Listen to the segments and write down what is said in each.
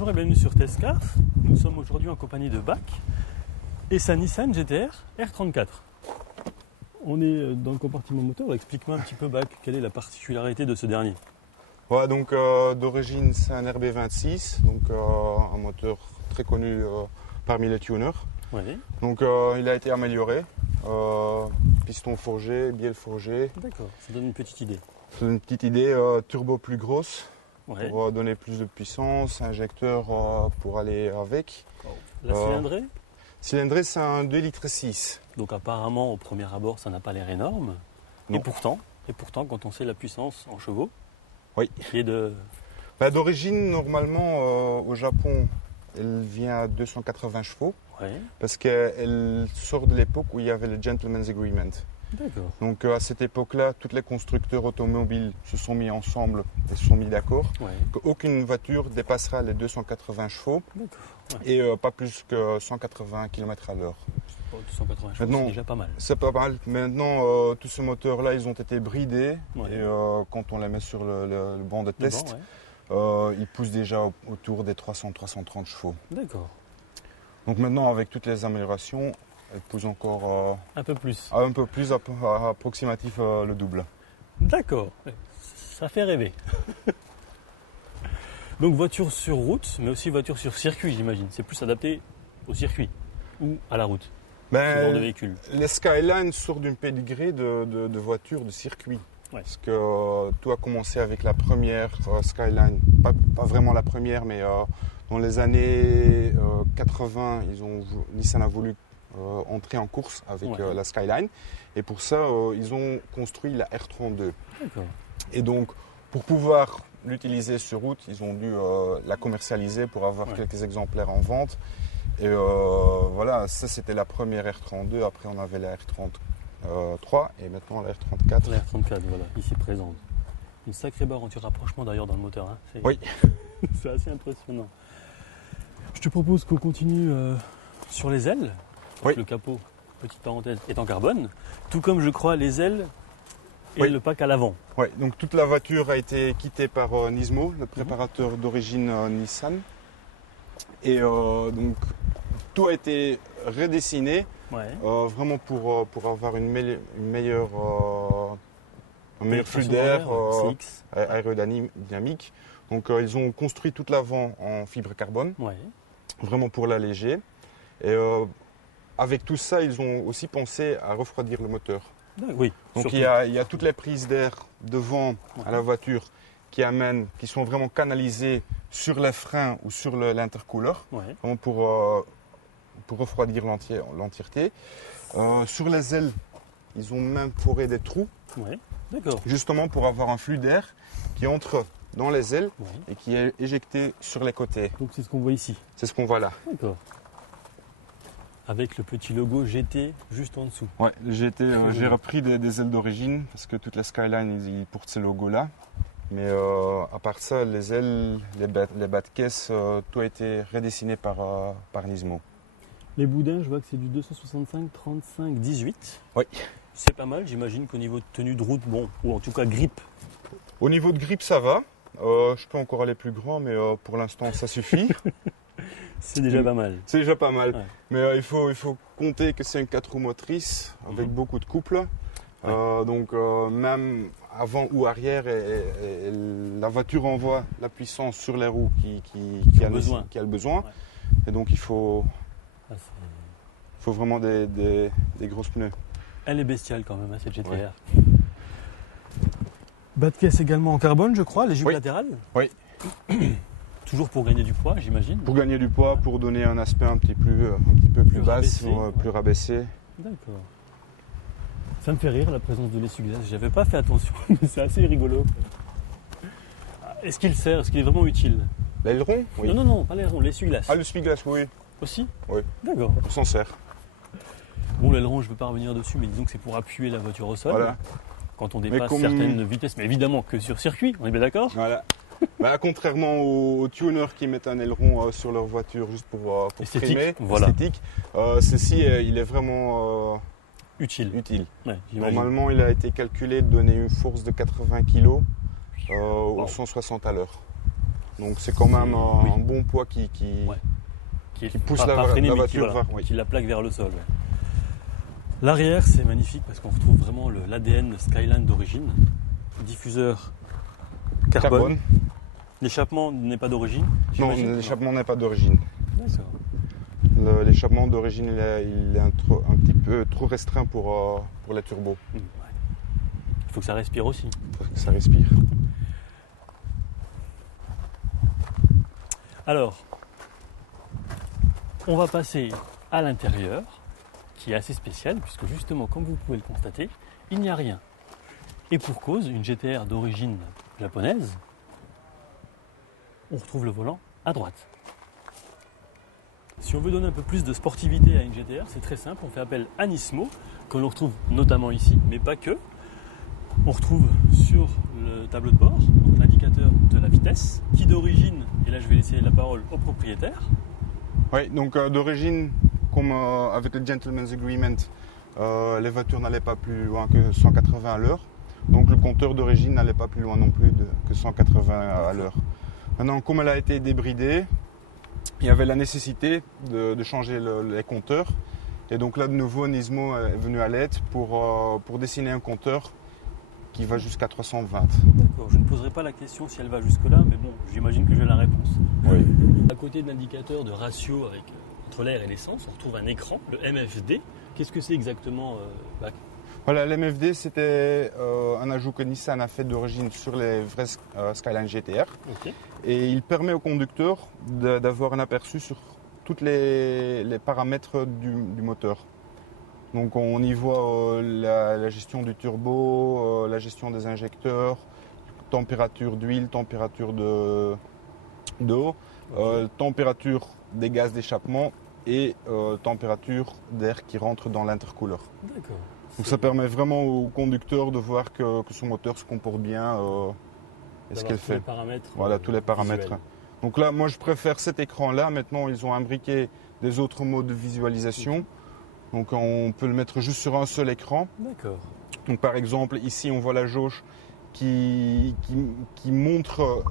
Bonjour et bienvenue sur Testcars. Nous sommes aujourd'hui en compagnie de Bach et sa Nissan GT-R R34. On est dans le compartiment moteur. Explique-moi un petit peu, Bach, quelle est la particularité de ce dernier? Voilà, donc d'origine c'est un RB26, donc un moteur très connu parmi les tuners. Oui. Donc il a été amélioré, piston forgé, bielle forgée. D'accord, ça donne une petite idée. C'est une petite idée, turbo plus grosse Ouais. pour donner plus de puissance, injecteur pour aller avec. La cylindrée? Cylindrée c'est un 2,6 litres. Donc apparemment au premier abord ça n'a pas l'air énorme. Non. Et pourtant quand on sait la puissance en chevaux, Oui. qui est de... Bah, d'origine normalement au Japon elle vient à 280 chevaux. Ouais. Parce qu'elle sort de l'époque où il y avait le Gentleman's Agreement. D'accord. Donc à cette époque-là, tous les constructeurs automobiles se sont mis ensemble et se sont mis d'accord Ouais. qu'aucune voiture dépassera les 280 chevaux D'accord. Ouais. et pas plus que 180 km à l'heure. 280 chevaux, Maintenant, c'est déjà pas mal. C'est pas mal. Maintenant, tous ces moteurs-là, ils ont été bridés Ouais. et quand on les met sur le banc de Le test, banc, ouais. ils poussent déjà autour des 300-330 chevaux. D'accord. Donc maintenant, avec toutes les améliorations, elle pousse encore Un peu plus. un peu plus approximatif le double. D'accord. Ça fait rêver. Donc voiture sur route, mais aussi voiture sur circuit, j'imagine. C'est plus adapté au circuit ou à la route, ce genre de véhicule. Les Skyline sortent d'une pédigrée de voitures de circuit. Ouais. Parce que tout a commencé avec la première Skyline. Pas vraiment la première, mais dans les années 80, Nissan a voulu entrer en course avec Ouais. la Skyline. Et pour ça, ils ont construit la R32. D'accord. Et donc, pour pouvoir l'utiliser sur route, ils ont dû la commercialiser pour avoir Ouais. quelques exemplaires en vente. Et voilà, ça c'était la première R32. Après, on avait la R33 et maintenant la R34. La R34, voilà, ici présente. Une sacrée barre anti-rapprochement d'ailleurs dans le moteur. Hein. Oui. C'est assez impressionnant. Je te propose qu'on continue sur les ailes. Oui. Le capot, petite parenthèse, est en carbone. Tout comme je crois les ailes et Oui. le pack à l'avant. Ouais, donc toute la voiture a été quittée par Nismo, le préparateur d'origine Nissan. Et donc tout a été redessiné Ouais. vraiment pour avoir un meilleur flux d'air CX. aérodynamique. Donc ils ont construit toute l'avant en fibre carbone, Ouais. vraiment pour l'alléger. Et avec tout ça, ils ont aussi pensé à refroidir le moteur. Oui. Donc surtout. il y a toutes les prises d'air devant à la voiture qui sont vraiment canalisées sur les freins ou sur l'intercooler, Ouais. vraiment pour refroidir l'entièreté. Sur les ailes, ils ont même foré des trous, Ouais. D'accord. justement pour avoir un flux d'air qui entre dans les ailes Ouais. et qui est éjecté sur les côtés. Donc c'est ce qu'on voit ici. C'est ce qu'on voit là. D'accord. Avec le petit logo GT juste en dessous. Ouais, j'ai repris des ailes d'origine parce que toutes les Skyline ils portent ce logo là. Mais à part ça, les ailes, les bas de caisse, tout a été redessiné par Nismo. Les boudins, je vois que c'est du 265 35 18. Oui. C'est pas mal, j'imagine qu'au niveau de tenue de route, bon, ou en tout cas grippe. Au niveau de grippe, ça va. Je peux encore aller plus grand, mais pour l'instant, ça suffit. C'est déjà pas mal. C'est déjà pas mal. Ouais. Mais il faut compter que c'est une 4 roues motrices avec beaucoup de couples. Donc même avant ou arrière, et la voiture envoie la puissance sur les roues qui a le besoin. Ouais. Et donc il faut Ah, vraiment des grosses pneus. elle est bestiale quand même, hein, cette GT-R. Ouais. Bas de caisse également en carbone, je crois, les jupes Oui. latérales. Oui. Toujours pour gagner du poids, j'imagine. Pour gagner du poids, pour donner un aspect un petit peu plus basse, rabaissé, plus rabaissé. D'accord. Ça me fait rire la présence de l'essuie-glace. J'avais pas fait attention, mais c'est assez rigolo. Est-ce qu'il sert? Est-ce qu'il est vraiment utile? L'aileron? Oui. Non, pas l'aileron, l'essuie-glace. Ah, le l'essuie-glace, oui. Aussi? Oui. D'accord. On s'en sert. Bon, l'aileron, je ne veux pas revenir dessus, mais disons que c'est pour appuyer la voiture au sol. Voilà. Quand on dépasse comme- certaines vitesses, mais évidemment que sur circuit, on est bien d'accord? Voilà. Bah, contrairement aux tuners qui mettent un aileron sur leur voiture juste pour Esthétique, frimer, voilà. esthétique, ceci il est vraiment Utile. utile. Ouais, j'imagine. Normalement, il a été calculé de donner une force de 80 kg aux Wow. 160 à l'heure. Donc c'est quand même un bon poids qui pousse la voiture vers... qui la plaque vers le sol. Ouais. L'arrière, c'est magnifique parce qu'on retrouve vraiment l'ADN Skyline d'origine. Diffuseur carbone. L'échappement n'est pas d'origine? Non, l'échappement n'est pas d'origine. D'accord. L'échappement d'origine, il est un petit peu trop restreint pour les turbos. Ouais. Il faut que ça respire aussi. Il faut que ça respire. Alors, on va passer à l'intérieur, qui est assez spécial, puisque justement, comme vous pouvez le constater, il n'y a rien. Et pour cause, une GTR d'origine japonaise, on retrouve le volant à droite. Si on veut donner un peu plus de sportivité à une GTR, c'est très simple, on fait appel à Nismo, que l'on retrouve notamment ici, mais pas que. On retrouve sur le tableau de bord donc l'indicateur de la vitesse, qui d'origine, et là je vais laisser la parole au propriétaire. Oui, donc d'origine, comme avec le Gentleman's Agreement, les voitures n'allaient pas plus loin que 180 à l'heure. Donc le compteur d'origine n'allait pas plus loin non plus que 180 à l'heure. Maintenant, comme elle a été débridée, il y avait la nécessité de changer les compteurs. Et donc là, de nouveau, Nismo est venu à l'aide pour dessiner un compteur qui va jusqu'à 320. D'accord, je ne poserai pas la question si elle va jusque-là, mais bon, j'imagine que j'ai la réponse. Oui. À côté de l'indicateur de ratio entre l'air et l'essence, on retrouve un écran, le MFD. Qu'est-ce que c'est exactement, Bac? Voilà, l'MFD, c'était un ajout que Nissan a fait d'origine sur les vrais Skyline GTR. Okay. Et il permet au conducteur d'avoir un aperçu sur tous les paramètres du moteur. Donc on y voit la gestion du turbo, la gestion des injecteurs, température d'huile, température d'eau, température des gaz d'échappement et température d'air qui rentre dans l'intercooler. D'accord. Donc ça permet vraiment au conducteur de voir que son moteur se comporte bien et ce qu'elle fait. Les paramètres, voilà, tous les paramètres. Visuels. Donc là, moi je préfère cet écran-là. Maintenant, ils ont imbriqué des autres modes de visualisation. Donc on peut le mettre juste sur un seul écran. D'accord. Donc par exemple, ici on voit la jauge qui montre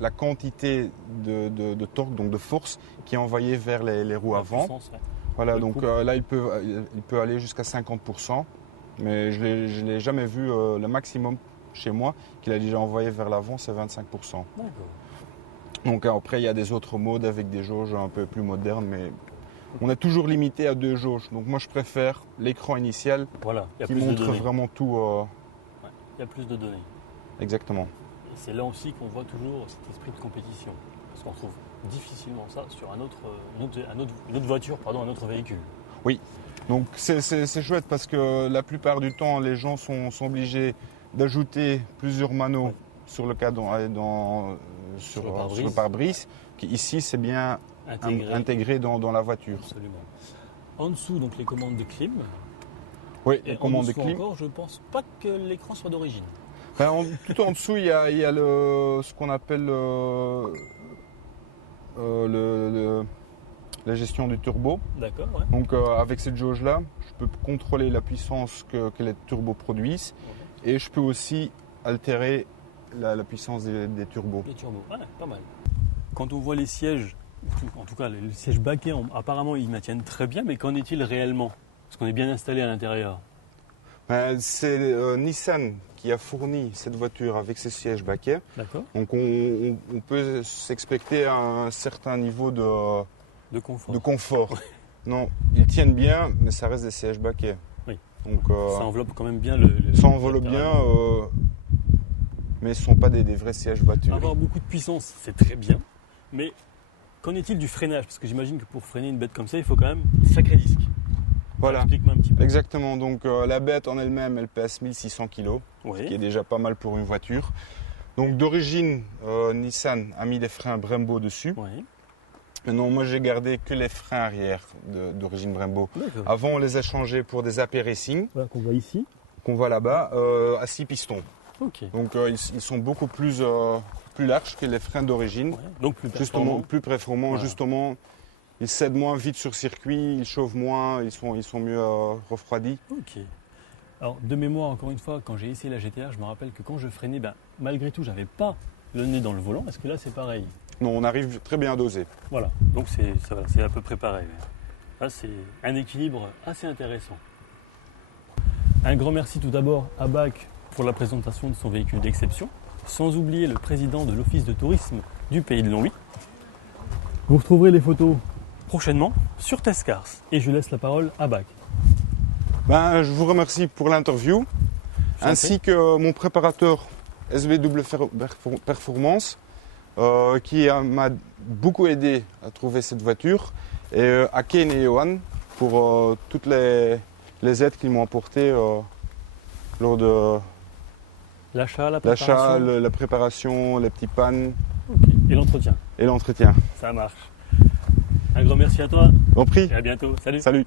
la quantité de torque, donc de force, qui est envoyée vers les roues avant. Puissance, ouais. Voilà, donc là il peut aller jusqu'à 50%, mais je ne l'ai jamais vu le maximum chez moi qu'il a déjà envoyé vers l'avant, c'est 25%. D'accord. Donc après il y a des autres modes avec des jauges un peu plus modernes, mais on est toujours limité à 2 jauges. Donc moi je préfère l'écran initial qui montre vraiment tout. Il y a plus de données. Exactement. Et c'est là aussi qu'on voit toujours cet esprit de compétition. Parce qu'on trouve difficilement ça sur une autre voiture, un autre véhicule. Oui, donc c'est chouette parce que la plupart du temps, les gens sont obligés d'ajouter plusieurs manos sur le cadre, sur le pare-brise. Ici, c'est bien intégré dans la voiture. Absolument. En dessous, donc les commandes de clim. Oui, les commandes de clim. Encore, je ne pense pas que l'écran soit d'origine. Tout en dessous, il y a ce qu'on appelle la gestion du turbo. D'accord, ouais. Donc avec cette jauge-là, je peux contrôler la puissance que les turbos produisent et je peux aussi altérer la puissance des turbos. Les turbos, ouais, pas mal. Quand on voit les sièges, en tout cas les sièges baquets, apparemment ils maintiennent très bien, mais qu'en est-il réellement? Parce qu'on est bien installé à l'intérieur. C'est Nissan qui a fourni cette voiture avec ses sièges baquets. D'accord. Donc on peut s'expecter à un certain niveau de confort. Non, ils tiennent bien, mais ça reste des sièges baquets. Oui. Donc, ça enveloppe quand même bien ça enveloppe bien, mais ce ne sont pas des vrais sièges voitures. Avoir beaucoup de puissance, c'est très bien, mais qu'en est-il du freinage? Parce que j'imagine que pour freiner une bête comme ça, il faut quand même des sacrés disques. Voilà, explique-moi un petit peu. Exactement. Donc la bête en elle-même, elle pèse 1600 kg, ce qui est déjà pas mal pour une voiture. Donc d'origine, Nissan a mis des freins Brembo dessus. Oui. Maintenant, moi j'ai gardé que les freins arrière d'origine Brembo. Avant, on les a changés pour des AP Racing. Voilà, qu'on voit ici. Qu'on voit là-bas, à 6 pistons. Okay. Donc ils sont beaucoup plus larges que les freins d'origine. Ouais, donc plus performants. Plus performants, voilà. Justement. Ils cèdent moins vite sur circuit, ils chauffent moins, ils sont mieux refroidis. Ok. Alors de mémoire, encore une fois, quand j'ai essayé la GTR, je me rappelle que quand je freinais, malgré tout, j'avais pas le nez dans le volant. Est-ce que là c'est pareil? Non, on arrive très bien dosé. Voilà, donc c'est à peu près pareil. Là, c'est un équilibre assez intéressant. Un grand merci tout d'abord à BAC pour la présentation de son véhicule d'exception, sans oublier le président de l'Office de tourisme du Pays de Longwy. Vous retrouverez les photos prochainement sur Testcars et je laisse la parole à BAC. Ben, je vous remercie pour l'interview, ainsi que mon préparateur SBW Performance, qui m'a beaucoup aidé à trouver cette voiture, et à Ken et Johan pour toutes les aides qu'ils m'ont apportées lors de l'achat, la préparation, les petits pannes. Okay. Et l'entretien. Et l'entretien. Ça marche. Un grand merci à toi. Bon prix. Et à bientôt. Salut. Salut.